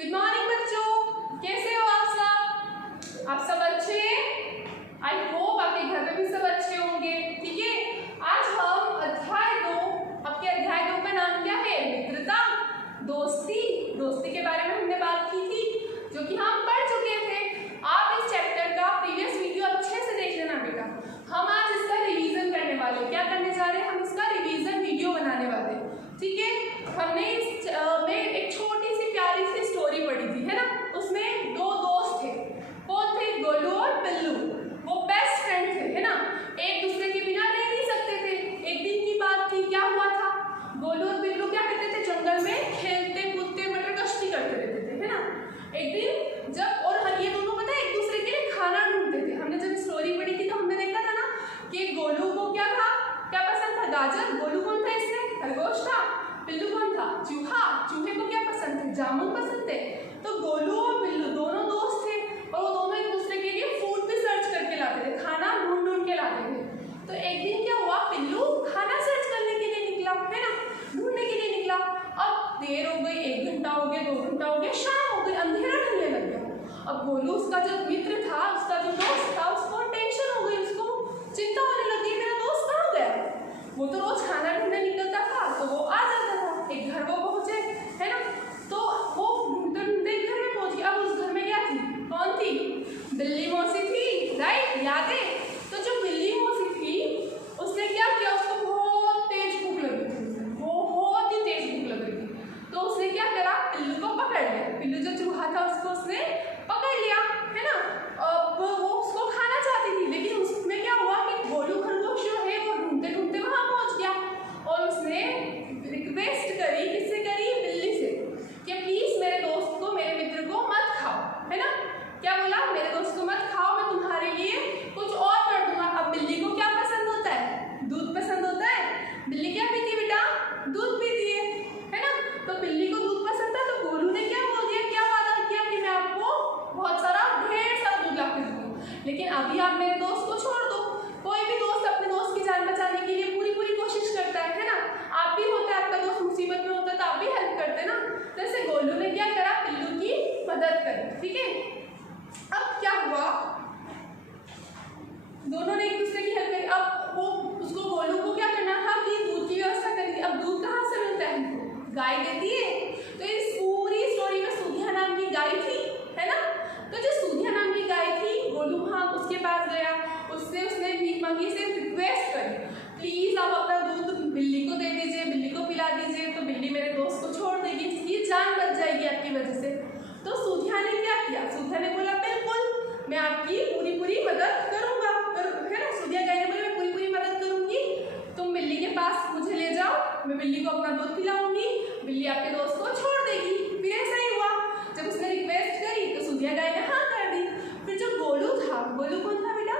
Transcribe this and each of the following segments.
Good morning बच्चों, कैसे हो आप सब? आप सब अच्छे हैं? आई होप आपके घर में भी सब अच्छे होंगे। ठीक है, आज हम अध्याय 2, आपके अध्याय 2 का नाम क्या है? मित्रता, दोस्ती। दोस्ती के बारे में हमने बात की थी, जो कि हम पढ़ चुके थे। आप इस चैप्टर का प्रीवियस वीडियो अच्छे से देख लेना बेटा। हम आज इसका रिवीजन करने वाले। क्या करने जा रहे हैं? हम इसका रिवीजन वीडियो बनाने वाले। ठीक है, हमने इस में एक छोटी सी प्यारी सी स्टोरी पढ़ी थी, है ना? उसमें दो दोस्त थे। कौन थे? गोलू और बिल्लू। वो बेस्ट फ्रेंड थे, है ना? एक दूसरे के बिना रह नहीं सकते थे। एक दिन की बात थी, क्या हुआ था? गोलू और बिल्लू क्या करते थे? जंगल में खेलते कूदते मटर गश्ती करते रहते थे, है ना? एक दिन जब और ये दोनों पता है एक दूसरे के लिए खाना ढूंढते थे। हमने जब स्टोरी पढ़ी थी तो हमने देखा था ना कि गोलू को क्या था, क्या पसंद था? गाजर। गोलू कौन था इसमें? खरगोश था। बिल्लू कौन था? चूहा। चूहे को क्या पसंद थे? जामुन पसंद थे। तो गोलू और बिल्लू दोनों दोस्त थे और वो दोनों एक दूसरे के लिए फूड भी सर्च करके लाते थे, खाना ढूंढ ढूंढ के लाते थे। तो एक दिन क्या हुआ? बिल्लू खाना सर्च करने के लिए निकला, है ना? ढूंढने के लिए निकला। अब देर हो गई, 1 घंटा हो गया, 2 घंटा हो गया, शाम हो गई, अंधेरा ढलने लग गया। अब गोलू, उसका जो मित्र था, उसका जो दोस्त था, उसको टेंशन हो गई, उसको चिंता होने लगी, मेरा दोस्त कहाँ गया? वो तो रोज खाना ढूंढने निकलता था, तो वो आ जाता था। एक घर वो पहुंचे, है ना? तो वो ढूंढते ढूंढते एक घर में पहुंच गया। अब उस घर में क्या थी? कौन थी? बिल्ली मौसी थी, राइट? याद है? तो जो बिल्ली मौसी थी उसने क्या किया? उसको बहुत तेज भूख लगी थी, बहुत ही तेज भूख लग रही थी। तो उसने क्या करा? बिल्लू को पकड़ लिया। बिल्लू जो चूहा था उसको उसने पकड़ लिया, है ना? अब वो उसको खाना चाहती थी, लेकिन उसमें क्या हुआ कि गोलू खरगोश जो है वो ढूंढते ढूंढते वहां पहुंच गया और उसने रिक्वेस्ट करी। किससे करी? बिल्ली से, कि प्लीज मेरे दोस्त को, मेरे मित्र को मत खाओ, है ना? क्या बोला? मेरे दोस्त को मत खाओ, मैं तुम्हारे लिए कुछ और कर दूंगा। अब बिल्ली को क्या पसंद होता है? दूध पसंद होता है। बिल्ली क्या पीती है बेटा? दूध पीती है ना? तो बिल्ली को दूध पसंद था, तो गोलू ने क्या बोल दिया, क्या वादा किया कि मैं आपको बहुत सारा, ढेर सारा दूध ला के दूंगा, लेकिन अभी आप मेरे दोस्त को छोड़ दो। कोई भी दोस्त अपने दोस्त की जान बचाने के लिए पूरी पूरी कोशिश करता है ना? आप भी होते हैं, आपका दोस्त मुसीबत में होता है तो आप भी हेल्प करते ना। जैसे गोलू ने क्या करा? बिल्लू की मदद करी। ठीक है, अब क्या हुआ? दोनों ने एक दूसरे की हेल्प करी। अब वो उसको, गोलू को क्या करना था कि दूध की व्यवस्था करनी थी। अब दूध कहाँ से मिलता है? गाय देती है। तो इस पूरी स्टोरी में सूधिया नाम की गाय थी, है ना? तो जो सूधिया नाम की गाय थी, गोलू हाँ उसके पास गया, उससे उसने भीख मांगी, से रिक्वेस्ट करी, प्लीज आप अपना दूध बिल्ली को दे दीजिए, बिल्ली को पिला दीजिए, तो बिल्ली मेरे दोस्त को छोड़ देगी, इसकी जान बच जाएगी आपकी वजह से। तो सूधिया ने क्या किया? सूधिया ने बोला बिल्कुल मैं आपकी पूरी पूरी मदद करूंगा, है ना? सूधिया गाय ने बोला मैं पूरी पूरी मदद करूंगी, तुम बिल्ली के पास मुझे ले जाओ, मैं बिल्ली को अपना दूध पिलाऊंगी, बिल्ली आपके दोस्त को छोड़ देगी। फिर ऐसा ही हुआ, जब उसने रिक्वेस्ट करी तो सूधिया गाय ने हाँ कर दी। फिर जो गोलू था, गोलू कौन था बेटा?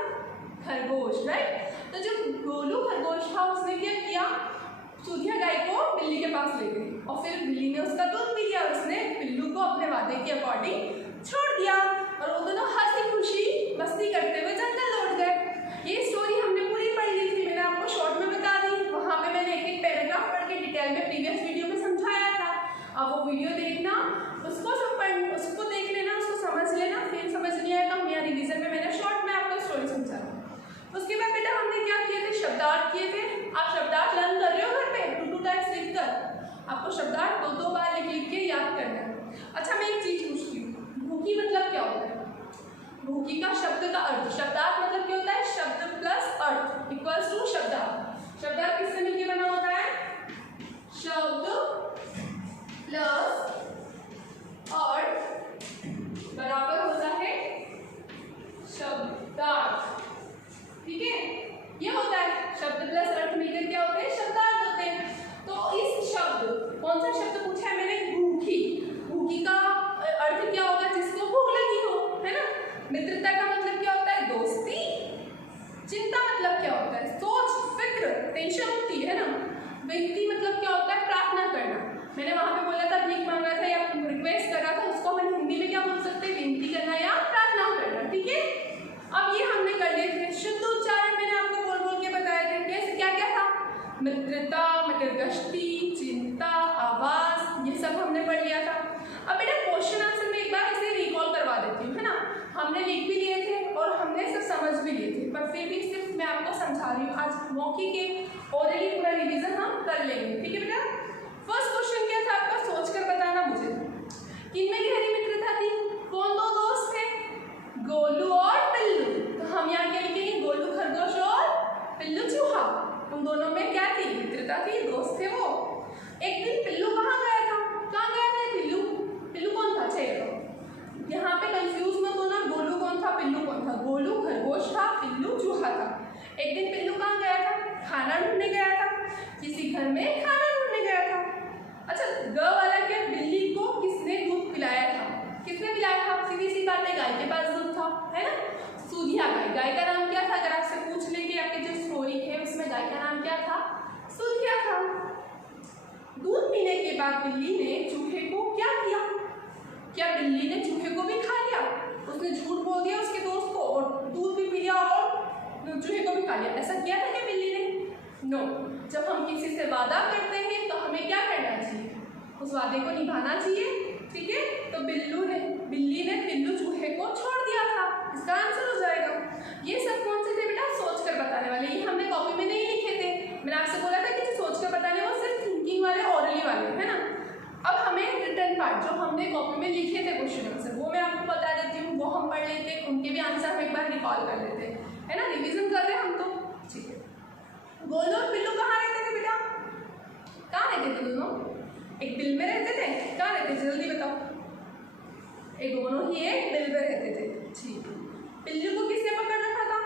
खरगोश, राइट? तो जो गोलू खरगोश था उसने क्या किया? सूधिया गाय को बिल्ली के पास ले गई और फिर बिल्ली ने उसका दूध पी लिया। उसने बिल्लू को अपने वादे के अकॉर्डिंग छोड़ दिया और वो दोनों हंसी खुशी मस्ती करते हुए जंगल लौट गए। ये स्टोरी हमने पूरी पढ़ ली थी, मैंने आपको शॉर्ट में बता दी। वहाँ पे मैंने एक एक पैराग्राफ पढ़ के डिटेल में प्रीवियस वीडियो में समझाया था। अब वो वीडियो देखना, उसको देख लेना, उसको समझ लेना। फिर समझ नहीं आया तो मेरा रिवीजन में मैंने शॉर्ट में आपको स्टोरी समझा। उसके बाद बेटा हमने क्या किए थे? शब्दार्थ किए थे। आप शब्दार्थ लर्न कर रहे हो घर पे 2-2 टाइम्स लिखकर। आपको शब्दार्थ 2-2 बार लिख के याद करना है। अच्छा, मैं एक चीज पूछती हूँ, भूखी मतलब क्या होता है? भूखी का शब्द का अर्थ, शब्दार्थ मतलब क्या होता है? शब्द प्लस अर्थ इक्वल्स टू शब्दार्थ। शब्दार्थ किससे मिलकर बना होता है? शब्द प्लस अर्थ बराबर होता है शब्दार्थ। ठीक है, ये होता है शब्द प्लस अर्थ मिलकर क्या होते हैं? शब्दार्थ होते हैं। तो इस शब्द, कौन सा शब्द पूछा है मैंने? भूखी। भूखी का अर्थ क्या होगा? जिसको भूख लगी हो, है ना? मित्रता का मतलब क्या होता है? दोस्ती। चिंता मतलब क्या होता है? सोच, फिक्र, टेंशन होती है ना? विनती मतलब क्या होता है? प्रार्थना करना। मैंने वहां पे बोला था भीख मांग रहा था या रिक्वेस्ट कर रहा था, उसको हम हिंदी में क्या बोल सकते हैं? विनती करना या प्रार्थना करना। ठीक है, अब ये हमने कर लिए थे। शुद्ध उच्चारण मैंने आपको बोल बोल के बताए थे। कैसे, क्या क्या था? मित्रता, मटर गश्ती, चिंता, आवाज, ये सब हमने पढ़ लिया था। अब बेटा क्वेश्चन आंसर में एक बार इसे रिकॉल करवा देती हूँ, है ना। हमने लिख भी लिए थे और हमने सब समझ भी लिए थे, पर फिर भी सिर्फ मैं आपको समझा रही हूँ। आज मौखिक के ओरली पूरा रिवीजन हम कर लेंगे, ठीक है बेटा। फर्स्ट क्वेश्चन क्या था आपका, सोच कर बताना मुझे। किनमें गहरी मित्रता थी? कौन दो दोस्त थे? गोलू और पिल्लू। तो हम यहाँ क्या लिखेंगे, गोलू खरगोश और पिल्लू चूहा। उन दोनों में क्या थी? मित्रता थी, दोस्त थे वो। एक दिन पिल्लू कहाँ गया था? कहाँ गया था पिल्लू? पिल्लू कौन था? चलो यहाँ पे कंफ्यूज मत होना, गोलू कौन था, पिल्लू कौन था। गोलू खरगोश था, पिल्लू चूहा था। एक दिन पिल्लू कहाँ गया था? खाना ढूंढने गया था, किसी घर में खाना ढूंढने गया था। अच्छा, ग वाला क्या, बिल्ली को किसने दूध पिलाया था? किसने पिलाया था? सीधी सी बात है, गाय के पास दूध था, है ना। सूधिया गाय। गाय का नाम क्या था? अगर आपसे पूछ लेंगे, आपकी जो स्टोरी है उसमें गाय का नाम क्या था? सूधिया था। दूध पीने के बाद बिल्ली ने चूहे को क्या किया? क्या बिल्ली ने चूहे को भी खा लिया? उसने झूठ बोल दिया उसके दोस्त को और दूध भी पी लिया और चूहे को भी खा लिया। ऐसा किया था क्या बिल्ली ने? नो। जब हम किसी से वादा करते हैं तो हमें क्या करना चाहिए? उस वादे को निभाना चाहिए, ठीक है। तो बिल्ली ने पिल्लू चूहे को छोड़ दिया था, इसका आंसर हो जाएगा। ये सब कौन से थे बेटा? सोच कर बताने वाले। ये हमने कॉपी में नहीं लिखे थे, मैंने आपसे बोला था कि जो सोच कर बताने वो सिर्फ थिंकिंग वाले, ओरली वाले, है ना। अब हमें रिटर्न पार्ट जो हमने कॉपी में लिखे थे क्वेश्चन आंसर, वो मैं आपको बता देती हूँ, वो हम पढ़ लेते, उनके भी आंसर हम एक बार रिकॉल कर लेते, है ना। रिवीजन कर रहे हैं हम तो, ठीक है। गोलू और पिल्लू कहाँ रहते थे बेटा? कहाँ रहते थे दोनों? एक बिल में रहते थे। कहाँ रहते थे जल्दी बताओ? एक दोनों ही एक बिल में रहते थे, ठीक। पिल्लू को किसने पकड़ रखा था?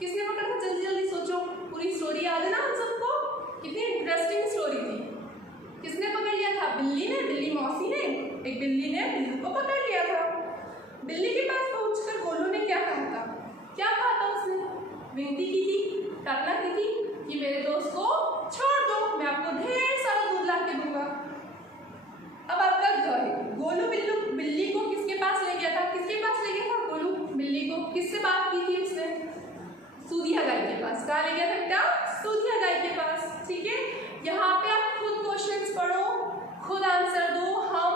किसने पकड़ा था? जल्दी जल्दी सोचो, पूरी स्टोरी याद है ना हम सबको? कितनी इंटरेस्टिंग स्टोरी थी। किसने पकड़ लिया था? बिल्ली ने, बिल्ली मौसी ने। एक बिल्ली ने पिल्लू को पकड़ लिया था। बिल्ली के पास पहुंचकर गोलू ने क्या कहा था? क्या कहा था उसने? विनती की थी, प्रार्थना की थी कि मेरे दोस्त को छोड़ दो, मैं आपको ढेर सारा दूध ला के दूंगा। अब आपका घर है। गोलू बिल्ली को किसके पास ले गया था? किसके पास ले गया था गोलू बिल्ली को? किससे बात की थी उसने? सूधिया गाय के पास। कहाँ ले गया था बेटा? सूधिया गाय के पास, ठीक है। यहाँ पे आप खुद क्वेश्चंस पढ़ो, खुद आंसर दो। हम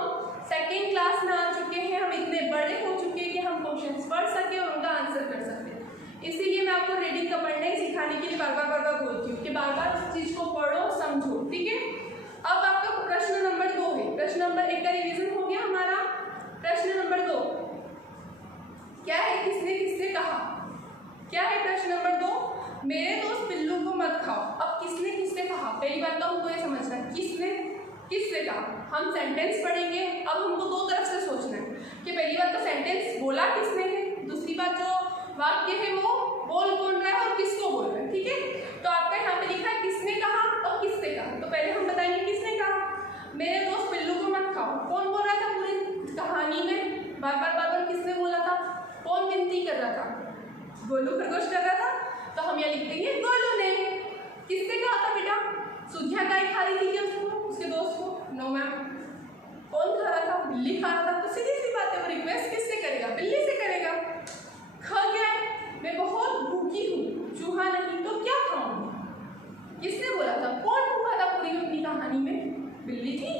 सेकेंड क्लास में आ चुके हैं, हम इतने बड़े हो चुके हैं कि हम क्वेश्चंस पढ़ सके और उनका आंसर कर सकते। इसीलिए मैं आपको रीडिंग का पढ़ने सिखाने के लिए बार बार बोलती हूँ कि बार बार उस चीज़ को पढ़ो, समझो, ठीक है। अब आपका प्रश्न नंबर 2 है। प्रश्न नंबर 1 का रिवीजन हो गया हमारा। प्रश्न नंबर 2 क्या है? किसने किससे कहा? क्या है प्रश्न नंबर 2? मेरे दोस्त पिल्लू को मत खाओ। अब किसने किससे कहा? पहली बात तो हमको ये समझना है, किसने किससे कहा। हम सेंटेंस पढ़ेंगे, अब हमको दो तरफ से सोचना है कि पहली बात तो सेंटेंस बोला किसने है, दूसरी बात जो वाक्य है वो बोल कौन रहा है और किसको बोल रहा है, ठीक है। तो आपका यहाँ पे लिखा है किसने कहा और किससे कहा। तो पहले हम बताएंगे किसने कहा। मेरे दोस्त पिल्लू को मत खाओ, कौन बोल रहा था पूरी कहानी में? बार बार किसने बोला था? कौन विनती कर रहा था? गोलू खरगोश कर रहा था, तो हम यहाँ लिख देंगे गोलू ने। किससे कहा था बेटा? सूधिया गाय खा रही थी क्या उसको, उसके दोस्त को? No ma'am. कौन खा रहा था? बिल्ली खा रहा था। तो सीधी सी बात है, वो रिक्वेस्ट किससे करेगा? बिल्ली से करेगा। खा क्या है? मैं बहुत भूखी हूँ, चूहा नहीं तो क्या खाऊंगी? किसने बोला था? कौन भूखा था पूरी अपनी कहानी में? बिल्ली थी,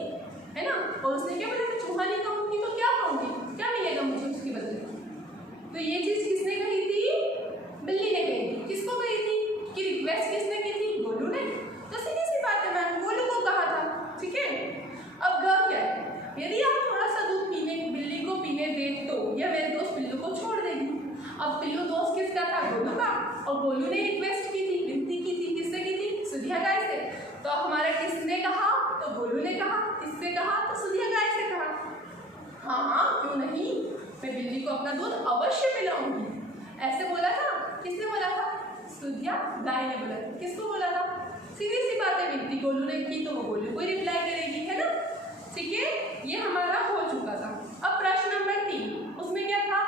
है ना। और उसने क्या बोला था? चूहा नहीं खाऊंगी तो क्या खाऊंगी, क्या मिलेगा मुझे उसके बदले? तो ये चीज किसने कही थी? बिल्ली ने कही थी। किसको कही थी? कि रिक्वेस्ट किसने की थी? गोलू ने। तो सीधी सी बात है, मैंने गोलू को कहा था, ठीक है। अब ग क्या है? यदि आप थोड़ा सा दूध बिल्ली को पीने दे तो यह मेरे दोस्त पिल्लू को छोड़ देगी। अब पिल्लू दोस्त किसका था? गोलू का। और गोलू ने रिक्वेस्ट की थी, विनती की थी, किससे की थी? सूधिया गाय से। तो हमारा किसने कहा? तो गोलू ने कहा। किससे कहा? तो सूधिया गाय से कहा। हाँ क्यों नहीं, मैं बिल्ली को अपना दूध अवश्य पिलाऊंगी, ऐसे बोला था। किसने बोला था? सूधिया गाय ने बोला था। किसको बोला था? सीधी सी बात है, विनती गोलू ने की तो वो गोलू को रिप्लाई करेगी, है ना, ठीक है। ये हमारा हो चुका था। अब प्रश्न नंबर 3, उसमें क्या था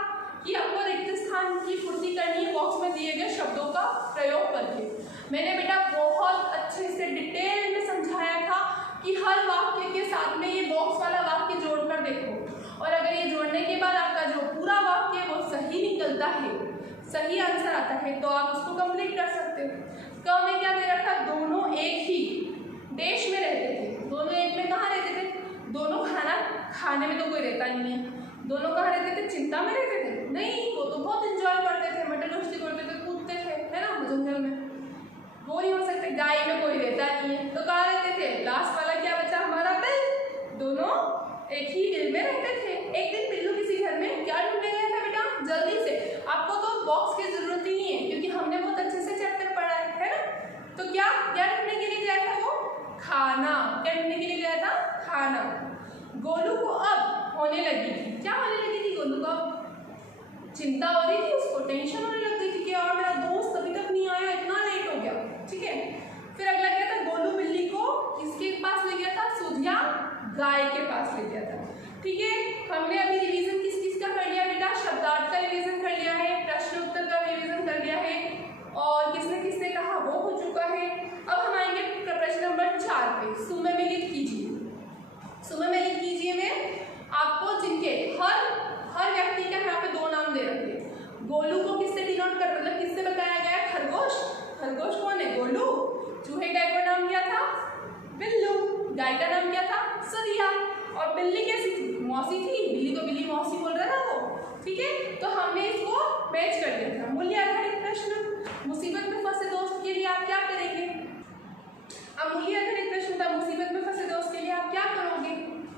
कि आपको रिक्त स्थान की पूर्ति करनी है बॉक्स में दिए गए शब्दों का प्रयोग करके। मैंने बेटा बहुत अच्छे से डिटेल में समझाया था कि हर वाक्य के साथ में ये बॉक्स वाला वाक्य जोड़कर देखो, और अगर ये जोड़ने के बाद आपका जो पूरा वाक्य है वो सही निकलता है, सही आंसर आता है, तो आप उसको कंप्लीट कर सकते हो। क में क्या दे रखा? दोनों एक ही देश में रहते थे। दोनों एक में कहाँ रहते थे? दोनों खाना खा खाने में तो कोई रहता नहीं है। दोनों कहाँ रहते थे? चिंता में रहते थे? नहीं, वो तो बहुत इंजॉय करते थे, मटर मस्ती करते थे, कूदते थे, है ना, जंगल में। वो नहीं हो सकते। गाय में कोई रहता नहीं है, तो कहाँ रहते थे? लास्ट वाला क्या बचा हमारा? बिल। दोनों एक ही बिल में रहते थे। एक दिन बिल्लू किसी घर में क्या ढूंढने गया था बेटा? जल्दी से, आपको तो बॉक्स की जरूरत ही नहीं है क्योंकि हमने बहुत अच्छे से चैप्टर पढ़ा है ना। तो क्या क्या ढूंढने के लिए गया था वो? खाना। क्या ढूंढने के लिए गया था? खाना। गोलू को अब होने लगी थी, क्या होने लगी थी गोलू को? चिंता हो रही थी उसको, टेंशन होने लग गई थी कि यार मेरा दोस्त अभी तक नहीं आया, इतना लेट हो गया। ठीक है, फिर अगला क्या था? गोलू बिल्ली को किसके पास ले गया था? सुधिया गाय के पास ले गया था। ठीक है, हमने अभी रिवीजन किस किस का कर लिया बेटा? शब्दार्थ का रिवीजन कर लिया है, प्रश्न उत्तर का रिवीजन कर लिया है, और किसने किसने कहा वो हो चुका है। अब हम आएंगे प्रश्न नंबर 4 पे। सुमे में लिख कीजिए। सुमे में लिख कीजिए में आपको जिनके हर व्यक्ति का यहाँ पे 2 नाम दे रखे। गोलू को किससे डिनोट कर, मतलब किससे बताया गया है? खरगोश। खरगोश कौन है? गोलू। चूहे गाय का नाम क्या था? बिल्लू। गाय का नाम क्या था? सुधिया। और बिल्ली कैसी थी? मौसी थी। बिल्ली को बिल्ली मौसी बोल रहा था वो। ठीक है, तो हमने इसको मैच कर दिया था। मूल्य आधारित प्रश्न। मुसीबत में फंसे दोस्त के लिए आप क्या करेंगे? अब मूल्य आधारित प्रश्न था, मुसीबत में फंसे दोस्त के लिए आप क्या करोगे?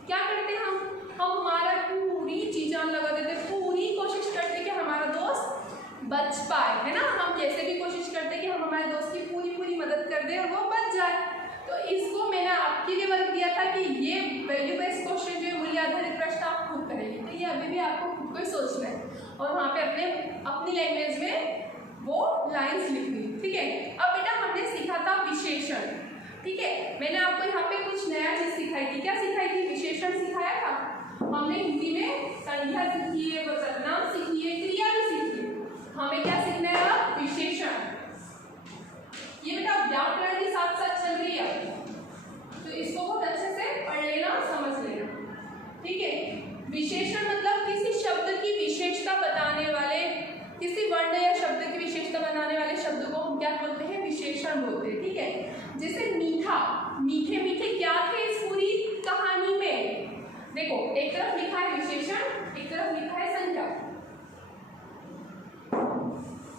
क्या करते हम हमारा पूरी चीजान लगा देते, पूरी कोशिश करते कि हमारा दोस्त बच पाए, है ना। हम जैसे भी कोशिश करते कि हम हमारे दोस्त की पूरी मदद कर दें और वो बच जाए। तो इसको मैंने आपके लिए वर्क दिया था कि ये वैल्यू बेस्ड क्वेश्चन जो है मूल्य आधारित प्रश्न आप खुद करेंगे। तो ये अभी भी आपको खुद को ही सोचना है और वहाँ पे अपनी लैंग्वेज में वो लाइन्स लिखनी। ठीक है, अब बेटा हमने सीखा था विशेषण। ठीक है, मैंने आपको यहाँ पे कुछ नया चीज सिखाई थी। क्या सिखाई थी? विशेषण सिखाया था हमने। हिंदी में संज्ञा सीखी है, सर्वनाम सीखी है, क्रिया भी सीखी है। हमें क्या सीखना है अब? विशेषण। ये बेटा व्याकरण के साथ साथ चल रही है, तो इसको बहुत अच्छे से पढ़ लेना, समझ लेना। ठीक है, विशेषण मतलब किसी शब्द की विशेषता बताने वाले, किसी वर्ण या शब्द की विशेषता बनाने वाले शब्द को हम क्या बोलते हैं? विशेषण बोलते हैं। ठीक है, जैसे मीठा, मीठे मीठे क्या थे इस पूरी कहानी में? देखो, एक तरफ लिखा है विशेषण, एक तरफ लिखा है संज्ञा।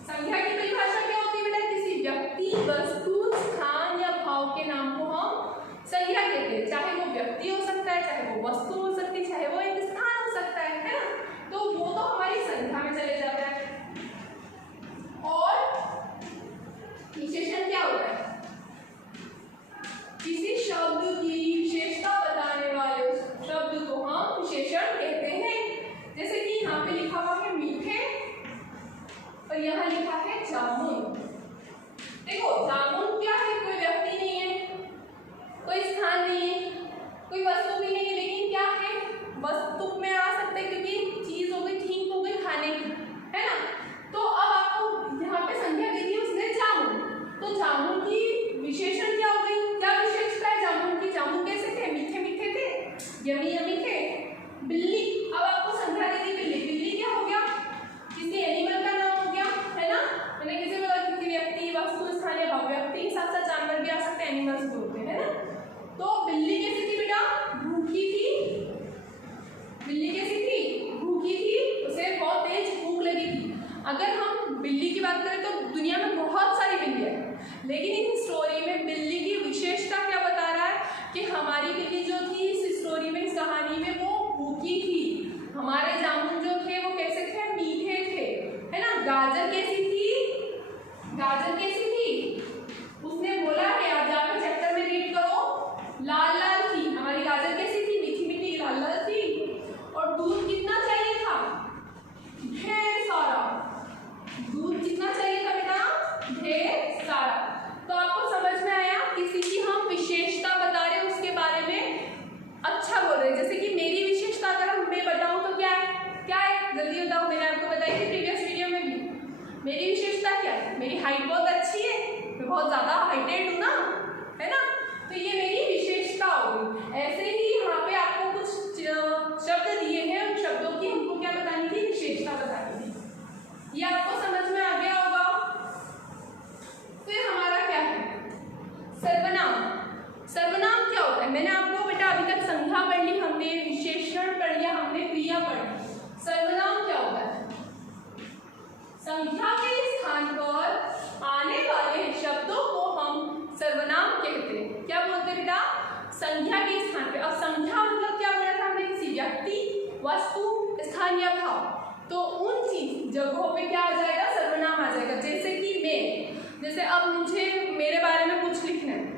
संज्ञा की परिभाषा क्या होती है बेटा? किसी व्यक्ति, वस्तु, स्थान या भाव के नाम को हम संज्ञा कहते हैं। चाहे वो व्यक्ति हो सकता है, चाहे वो वस्तु हो सकती है, चाहे वो एक स्थान हो सकता है ना। तो वो तो हमारी संज्ञा में चले जाता है। और विशेषण क्या होता है? किसी शब्द की विशेषता बताने वाले शब्द को हम विशेषण कहते हैं। जैसे कि यहाँ पे लिखा हुआ है मीठे और यहाँ लिखा है जामुन। देखो, जामुन क्या है? कोई व्यक्ति नहीं है, कोई स्थान नहीं है, कोई वस्तु भी नहीं है, लेकिन क्या है? वस्तु में आ सकते हैं क्योंकि चीज हो गई, ठीक हो गई खाने की, है ना। तो अब आपको यहाँ पे संज्ञा दी थी उसने जामुन, तो जामुन की विशेषण क्या हो गई? क्या विशेषता है जामुन की? जामुन कैसे थे? मीठे मीठे थे, यमी यमी थे। बिल्ली, अब आपको संज्ञा दी थी बिल्ली, बिल्ली क्या हो गया? किसी एनिमल का नाम हो गया, है ना। मैंने किसी व्यक्ति, वस्तु, स्थान या भाव, व्यक्ति के साथ साथ जानवर भी आ सकते हैं, एनिमल्स भी होते हैं, है ना। तो बिल्ली कैसी थी बेटा? भूखी थी। बिल्ली कैसी थी? भूखी थी, उसे बहुत तेज भूख लगी थी। अगर हम बिल्ली की बात करें तो दुनिया में बहुत सारी बिल्ली है, लेकिन इस स्टोरी में बिल्ली की विशेषता क्या बता रहा है कि हमारी बिल्ली जो थी इस स्टोरी में, इस कहानी में, वो भूखी थी। हमारे जामुन जो थे वो कैसे थे? मीठे थे, है ना। गाजर कैसी थी? गाजर कैसी थी? उसने बोला है, आप जाकर चैप्टर में रीड करो, लाल लाल थी। हमारी गाजर कैसी थी? मीठी मीठी, लाल लाल थी। और दूध कितना चाहिए था? ढेर सारा। दूध कितना चाहिए था बेटा? ढेर सारा। तो आपको समझ में आया? किसी की हम विशेषता बता रहे हैं, उसके बारे में अच्छा बोल रहे हैं। जैसे कि मेरी विशेषता अगर मैं बताऊं तो क्या है? क्या है? जल्दी बताओ। मैंने आपको बताई थी प्रीवियस वीडियो में भी। मेरी विशेषता क्या है? मेरी हाइट बहुत अच्छी है, मैं बहुत ज्यादा हाइटेड हूँ ना, है ना। तो ये मेरी विशेषता होगी। ऐसे ही यहाँ पे आपको कुछ शब्द दिए हैं, उन शब्दों की हमको क्या बतानी थी? विशेषता बतानी थी। ये आपको समझ में आ गया होगा। फिर हमारा क्या है? सर्वनाम। सर्वनाम क्या होता है? मैंने आपको बेटा अभी तक संज्ञा पढ़ ली हमने, विशेषण पढ़ लिया हमने, क्रिया पढ़ी। सर्वनाम क्या होता है? संख्या के स्थान पर आने वाले शब्दों को हम सर्वनाम कहते हैं। क्या बोलते हैं बेटा? संख्या के स्थान पे। अब संख्या मतलब क्या बोला था हमने? किसी व्यक्ति, वस्तु, स्थान या भाव, तो उन चीज जगहों पे क्या आ जाएगा? सर्वनाम आ जाएगा। जैसे कि मैं, जैसे अब मुझे मेरे बारे में कुछ लिखना है,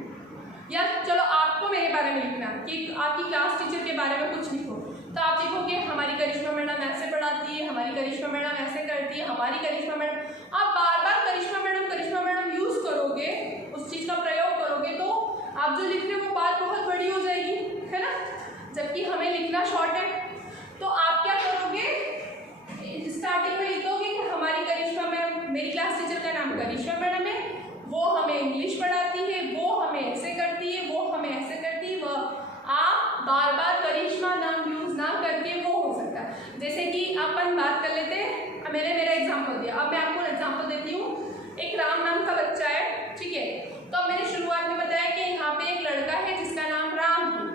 या चलो आपको मेरे बारे में लिखना कि आपकी क्लास टीचर के बारे में कुछ लिखो, तो आप लिखोगे हमारी करिश्मा मैडम ऐसे पढ़ाती है, हमारी करिश्मा मैडम ऐसे करती है, हमारी करिश्मा मैडम। आप बार बार करिश्मा मैडम यूज करोगे, उस चीज का प्रयोग करोगे, तो आप जो लिख रहे हो वो बात बहुत बड़ी हो जाएगी, है ना। जबकि हमें लिखना शॉर्ट है, तो आप क्या करोगे? स्टार्टिंग में लिखोगे कि हमारी करिश्मा मैम, मेरी क्लास टीचर का नाम करिश्मा मैडम है, वो हमें इंग्लिश पढ़ाती है, वो हमें ऐसे करती है, वो हमें ऐसे करती है। वह आप बार बार करिश्मा नाम यूज ना करके वो हो सकता है। जैसे कि अपन बात कर लेते हैं, मैंने मेरा एग्जाम्पल दिया, अब मैं आपको एग्जाम्पल देती हूँ। एक राम नाम का बच्चा है, ठीक है। तो अब मैंने शुरुआत में बताया कि यहाँ पे एक लड़का है जिसका नाम राम है।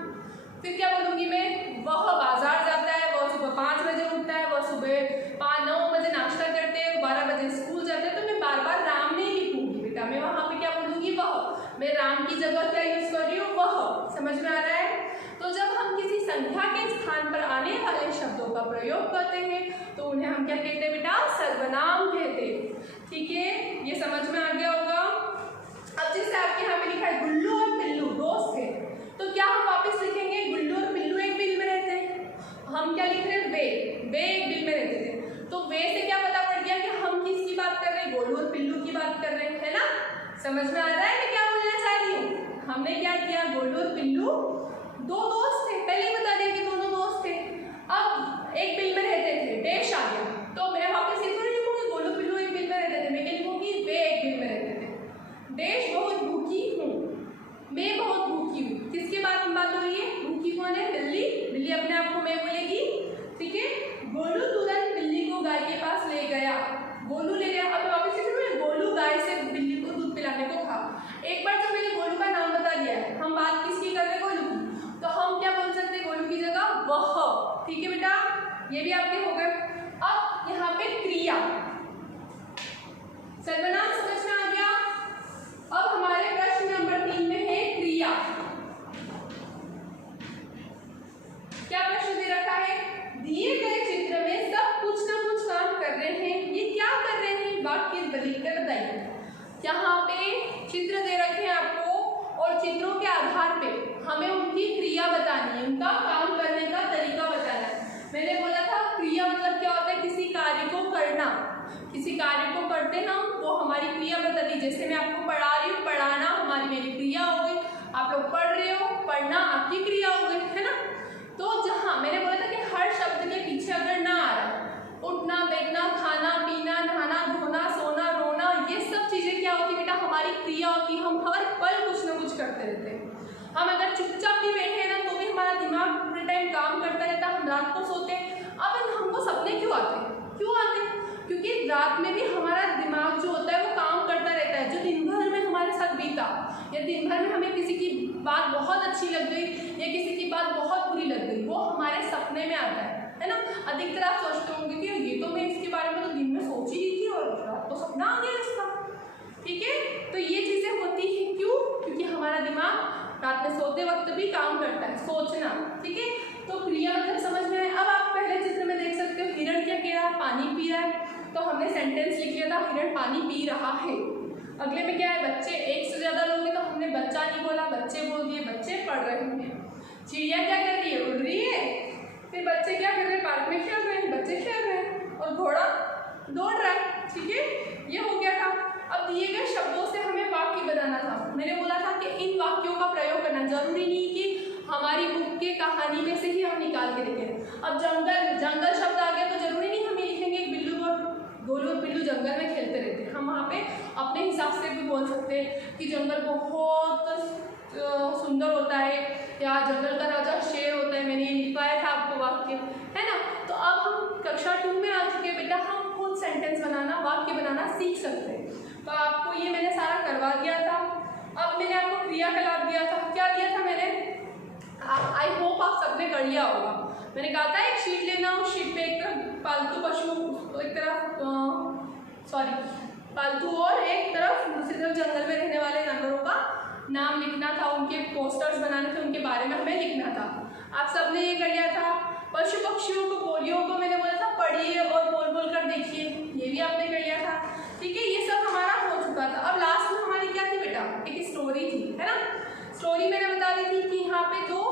फिर क्या बोलूँगी मैं? वह बाजार जाता है, वह सुबह 5 बजे उठता है, वह सुबह 9 बजे नाश्ता करते हैं, 12 बजे स्कूल जाते हैं। तो मैं बार बार राम नहीं लिखूंगी बेटा, मैं वहाँ पे क्या बोलूँगी? वह। मैं राम की जगह क्या यूज कर रही हूँ? वह। समझ में आ रहा है? तो जब हम किसी संख्या के स्थान पर आने वाले शब्दों का प्रयोग करते हैं तो उन्हें हम क्या कहते हैं बेटा? सर्वनाम कहते हैं। ठीक है, ये समझ में आ गया होगा। अब जैसे आपके यहाँ पे लिखा है गुल्लू और पिल्लू दोस्त थे, तो क्या हम वापस लिखेंगे गुल्लू और पिल्लू एक बिल में रहते हैं? हम क्या लिख रहे हैं? वे एक बिल में रहते थे। तो वे से क्या पता पड़ गया कि हम किसकी बात कर रहे हैं? गोलू और पिल्लू की बात कर रहे हैं, है ना। समझ में आ रहा है मैं क्या बोलना चाह रही हूँ? हमने क्या किया? गोलू और पिल्लू दो दोस्त थे, पहले ही बता दिया कि दोनों दोस्त थे। अब एक बिल में रहते थे, डैश आ गया, तो मैं वापस ये थोड़ी लिखूंगी गोलू पिल्लू एक बिल में रहते थे, मैं क्या लिखूंगी? वे एक बिल में रहते थे। डैश बहुत भूखी हूँ, मैं बहुत भूखी हूँ। किसके बात हो रही है? भूखी कौन है? बिल्ली। बिल्ली अपने आप को मैं बोलेगी, ठीक है। गोलू तुरंत बिल्ली को गाय के पास ले गया, गोलू ले गया। अब वापस से गोलू गाय से बिल्ली को दूध पिलाने को कहा। एक बार जो मैंने गोलू का नाम बता दिया है, हम बात किसकी कर रहे हैं? गोलू की। तो हम क्या बोल सकते हैं गोलू की जगह? वह। ठीक है बेटा, ये भी आपके हो गए। अब यहाँ पे क्रिया, सर्वनाम समझ में आ गया। अब हमारे प्रश्न नंबर 3 में है क्रिया। क्या प्रश्न दे रखा है? दिए गए चित्र में सब कुछ ना कुछ काम कर रहे हैं, ये क्या कर रहे हैं? वाक्य लिखकर बताइए। यहाँ पे चित्र दे रखे हैं आपको, और चित्रों के आधार पे हमें उनकी क्रिया बतानी है, उनका काम करने का तरीका बताना है। मैंने बोला था क्रिया मतलब क्या होता है? किसी कार्य को करना, किसी कार्य को करते ना वो हमारी क्रिया बताती। जैसे मैं आपको पढ़ा रही हूँ, पढ़ाना हमारी मेरी क्रिया हो गई। आप लोग पढ़ रहे हो, पढ़ना आपकी क्रिया हो गई, है ना। तो जहाँ मैंने बोला था कि हर शब्द के पीछे अगर ना आ रहा, उठना बैठना, खाना पीना, नहाना धोना, सोना रोना, ये सब चीजें क्या होती बेटा? हमारी क्रिया होती। हम हर पल कुछ ना कुछ करते रहते हैं। हम अगर चुपचाप भी बैठे हैं ना तो भी हमारा दिमाग पूरे टाइम काम करता रहता है, हम रात को सोते हैं। अब हमको सपने क्यों आते हैं? क्योंकि रात में भी हमारा दिमाग जो होता है वो काम करता रहता है। जो दिन भर में हमारे साथ बीता, या दिन भर में हमें किसी की बात बहुत अच्छी लग गई या किसी की बात बहुत बुरी लग गई, वो हमारे सपने में आता है ना। अधिकतर आप सोचते होंगे कि ये तो मैं इसके बारे में तो दिन में सोच ही थी और रात को सपना आ गया इसका। ठीक है, तो ये चीजें होती हैं क्यों? क्योंकि हमारा दिमाग रात में सोते वक्त भी काम करता है, सोचना। ठीक है, तो क्रिया मतलब समझ में आए। अब आप पहले चित्र में देख सकते हो हिरण क्या कह रहा है? पानी पी रहा है। तो हमने सेंटेंस लिख लिया था हिरण पानी पी रहा है। अगले में क्या है? बच्चे, एक से ज्यादा लोग हैं तो हमने बच्चा नहीं बोला, बच्चे बोल दिए, बच्चे पढ़ रहे हैं। चिड़िया क्या कर रही है? उड़ रही है। फिर बच्चे क्या कर रहे हैं? पार्क में खेल रहे हैं, बच्चे खेल रहे हैं। और घोड़ा दौड़ रहा है। ठीक है, ये हो गया था। अब दिए गए शब्दों से हमें वाक्य बनाना था। मैंने बोला था कि इन वाक्यों का प्रयोग करना जरूरी नहीं कि हमारी बुक के कहानी में से ही हम निकाल के लिखें। अब जंगल शब्द आ गया तो जरूरी नहीं हम ये लिखेंगे बिल्लू और गोलू और पिल्लू जंगल में खेलते रहते हैं। हम वहाँ पे अपने हिसाब से भी बोल सकते हैं कि जंगल बहुत सुंदर होता है, या जंगल का राजा शेर होता है। मैंने ये लिखवाया था आपको वाक्य, है ना। तो अब हम कक्षा 2 में आ चुके हैं बेटा, हम खुद सेंटेंस बनाना, वाक्य बनाना सीख सकते हैं। तो आपको ये मैंने सारा करवा दिया था। अब मैंने आपको क्रियाकलाप दिया था। क्या दिया था मैंने? आई होप आप सबने कर लिया होगा। मैंने कहा था एक शीट लेना, उस शीट पे एक तरफ पालतू पशु, एक तरफ पालतू और एक तरफ दूसरी तरफ जंगल में रहने वाले जानवरों का नाम लिखना था, उनके पोस्टर्स बनाने थे, उनके बारे में हमें लिखना था। आप सबने ये कर लिया था। पशु पक्षियों को, बोलियों को मैंने बोला था पढ़िए और बोल बोल कर देखिए, ये भी आपने कर लिया था। ठीक है, ये सब हमारा हो चुका था। अब लास्ट में हमारी क्या थी बेटा, एक स्टोरी थी, है ना। स्टोरी मैंने बता दी थी कि यहाँ पे 2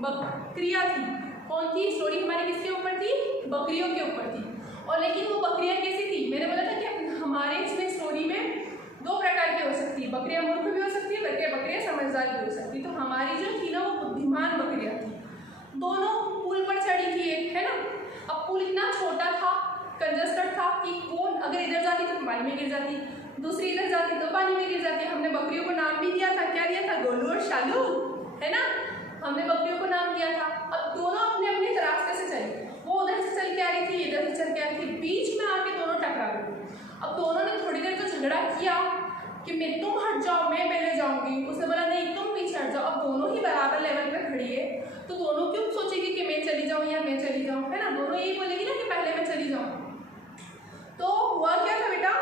बकरियाँ थी। कौन थी स्टोरी हमारी, किसके ऊपर थी, बकरियों के ऊपर थी। और लेकिन वो बकरियाँ कैसी थी, मैंने बोला था कि हमारे इसमें स्टोरी में 2 प्रकार की हो सकती है, बकरियाँ मूर्ख भी हो सकती है, बकरियाँ समझदार भी हो सकती है। तो हमारी जो थी ना वो बुद्धिमान बकरियाँ थी। दोनों पुल पर चढ़ी थी एक, है ना। अब पुल इतना छोटा था, कंजस्टेड था कि कौन अगर इधर जाती तो पानी में गिर जाती, दूसरी इधर जाती तो पानी में गिर जाती। हमने बकरियों को नाम भी दिया था, क्या दिया था, गोलू और शालू, है ना। हमने बकरियों को नाम दिया था। अब दोनों अपने अपने रास्ते से चली, वो उधर से चल के आ रही थी, इधर से चल के आ रही थी, बीच में आके दोनों टकरा गए। अब दोनों ने थोड़ी देर तो झगड़ा किया कि मैं, तुम हट जाओ, मैं पहले जाऊंगी। उसने बोला नहीं तुम पीछे हट जाओ। अब दोनों ही बराबर लेवल पे खड़ी है, तो दोनों क्यों सोचेगी कि मैं चली जाऊँ या मैं चली जाऊँ, है ना। दोनों यही बोलेगी ना कि पहले मैं चली जाऊँ। तो हुआ क्या था बेटा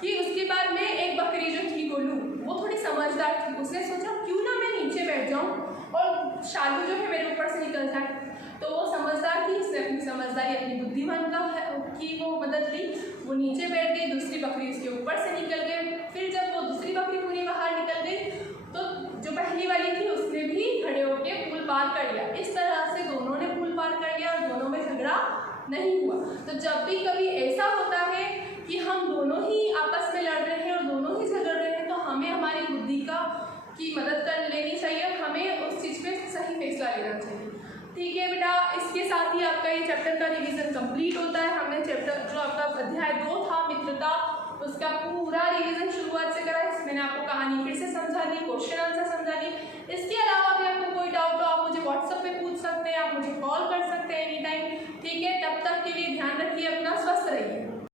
कि उसके बाद में एक बकरी जो थी गोलू, वो थोड़ी समझदार थी। उसने सोचा क्यों ना मैं नीचे बैठ जाऊँ और शालू जो है मेरे ऊपर से निकल जाए। तो वो समझदार थी, उसने अपनी समझदारी, अपनी बुद्धिमानता की वो मदद ली। वो नीचे बैठ गई, दूसरी बकरी उसके ऊपर से निकल गई। फिर जब वो दूसरी बकरी पूरी बाहर निकल गई तो जो पहली वाली थी उसने भी खड़े होकर पुल पार कर लिया। इस तरह से दोनों ने पुल पार कर लिया और दोनों में झगड़ा नहीं हुआ। तो जब भी कभी ऐसा होता है कि हम दोनों ही आपस में लड़ रहे हैं और दोनों ही झगड़ रहे हैं, तो हमें हमारी बुद्धि की मदद कर लेनी चाहिए और हमें उस चीज़ पे सही फैसला लेना चाहिए। ठीक है बेटा, इसके साथ ही आपका ये चैप्टर का रिवीजन कंप्लीट होता है। हमने चैप्टर जो आपका अध्याय 2 था मित्रता, उसका पूरा रिवीजन शुरुआत से करा। मैंने आपको कहानी फिर से समझा दी, क्वेश्चन आंसर समझा दी। इसके अलावा भी आपको कोई डाउट हो आप मुझे व्हाट्सएप पे